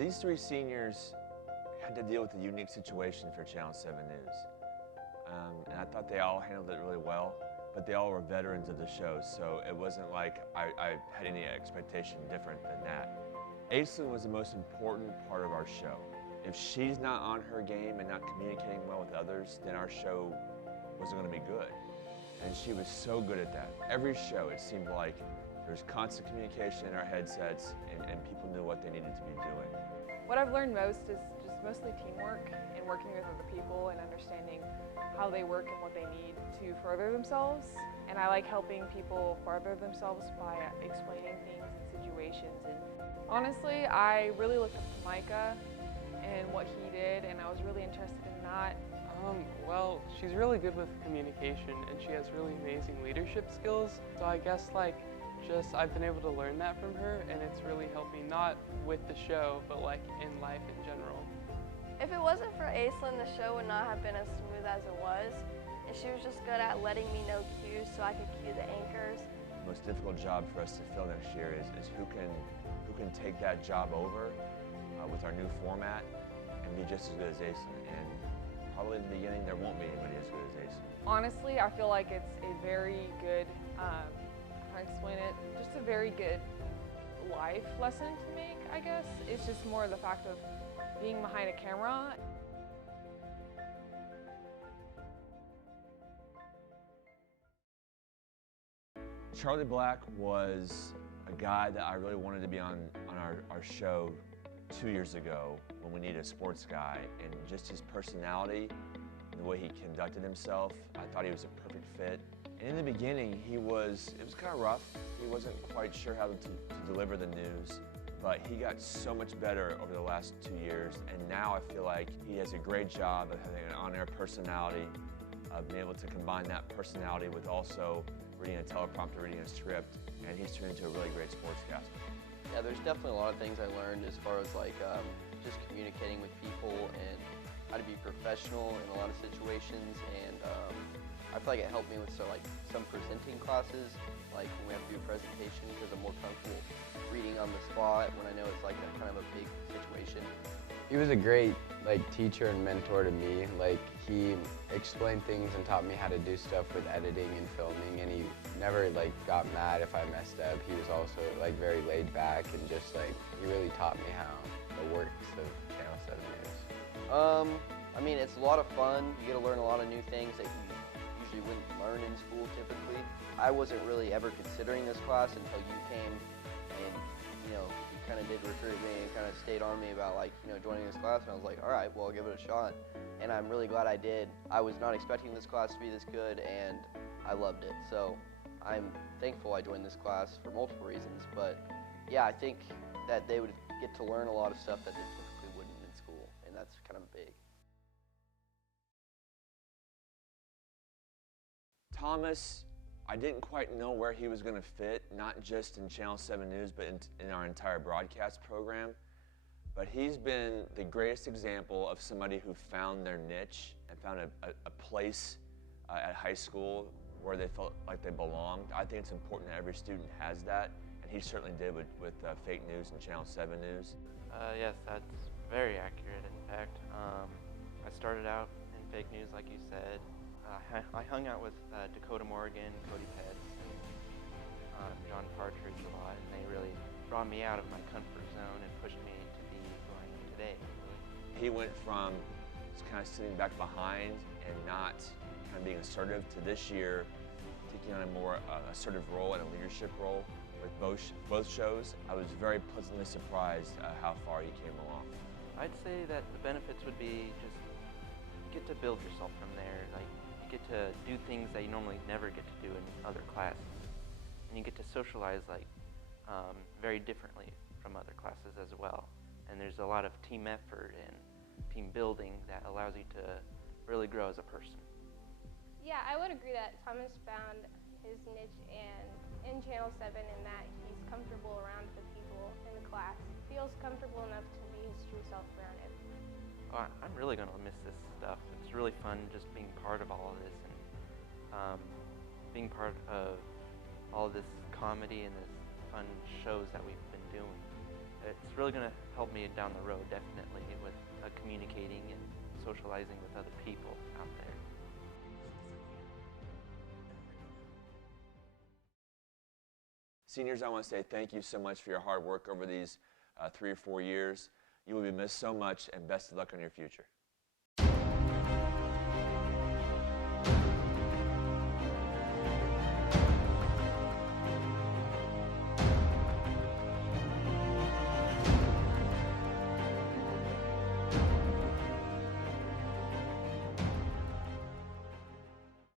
These three seniors had to deal with a unique situation for Channel 7 News. And I thought they all handled it really well, but they all were veterans of the show, so it wasn't like I had any expectation different than that. Aislinn was the most important part of our show. If she's not on her game and not communicating well with others, then our show wasn't going to be good. And she was so good at that. Every show, it seemed like there was constant communication in our headsets, and people knew what they needed to be doing. What I've learned most is just mostly teamwork and working with other people and understanding how they work and what they need to further themselves. And I like helping people further themselves by explaining things and situations. And honestly, I really looked up to Micah and what he did, and I was really interested in that. Well, she's really good with communication, and she has really amazing leadership skills. So I guess I've been able to learn that from her, and it's really helped me not with the show, but in life in general. If it wasn't for Aislinn, the show would not have been as smooth as it was, and she was just good at letting me know cues so I could cue the anchors. The most difficult job for us to fill next year is who can take that job over with our new format and be just as good as Aislinn. And probably in the beginning there won't be anybody as good as Aislinn. Honestly, I feel like it's a very good, how do I explain it, just a very good life lesson to make, I guess. It's just more the fact of being behind a camera. Charlie Black was a guy that I really wanted to be on our show 2 years ago when we needed a sports guy, and just his personality and the way he conducted himself, I thought he was a perfect fit. And in the beginning, it was kind of rough. He wasn't quite sure how to deliver the news, but he got so much better over the last 2 years, and now I feel like he does a great job of having an on-air personality, of being able to combine that personality with also reading a teleprompter, reading a script, and he's turned into a really great sportscaster. Yeah, there's definitely a lot of things I learned as far as just communicating with people and how to be professional in a lot of situations, and I feel like it helped me with some presenting classes, like when we have to do a presentation, because I'm more comfortable reading on the spot when I know it's a kind of a big situation. He was a great teacher and mentor to me. He explained things and taught me how to do stuff with editing and filming, and he never got mad if I messed up. He was also very laid back, and just he really taught me how the works of Channel 7 News. I mean, it's a lot of fun. You get to learn a lot of new things that you usually wouldn't learn in school typically. I wasn't really ever considering this class until you came, and you kind of did recruit me and kind of stayed on me about joining this class, and I was like, all right, well, I'll give it a shot. And I'm really glad I did. I was not expecting this class to be this good, and I loved it. So I'm thankful I joined this class for multiple reasons, but yeah, I think that they would get to learn a lot of stuff that they typically wouldn't in school, and that's kind of big. Thomas, I didn't quite know where he was going to fit, not just in Channel 7 News, but in our entire broadcast program. But he's been the greatest example of somebody who found their niche and found a place at high school where they felt like they belonged. I think it's important that every student has that, and he certainly did with Fake News and Channel 7 News. Yes, that's very accurate, in fact. I started out in Fake News, like you said. I hung out with Dakota Morgan, Cody Petts, and John Partridge a lot, and they really brought me out of my comfort zone and pushed me to be who I am today. Really. He went from just kind of sitting back behind and not kind of being assertive to this year taking on a more assertive role and a leadership role with both shows. I was very pleasantly surprised at how far he came along. I'd say that the benefits would be just get to build yourself from there. You get to do things that you normally never get to do in other classes, and you get to socialize very differently from other classes as well. And there's a lot of team effort and team building that allows you to really grow as a person. Yeah, I would agree that Thomas found his niche in Channel 7 in that he's comfortable around the people in the class, feels comfortable enough to be his true self around it. Oh, I'm really going to miss this stuff. It's really fun just being part of all of this and being part of all of this comedy and this fun shows that we've been doing. it's really going to help me down the road, definitely, with communicating and socializing with other people out there. Seniors, I want to say thank you so much for your hard work over these 3 or 4 years. You will be missed so much, and best of luck on your future.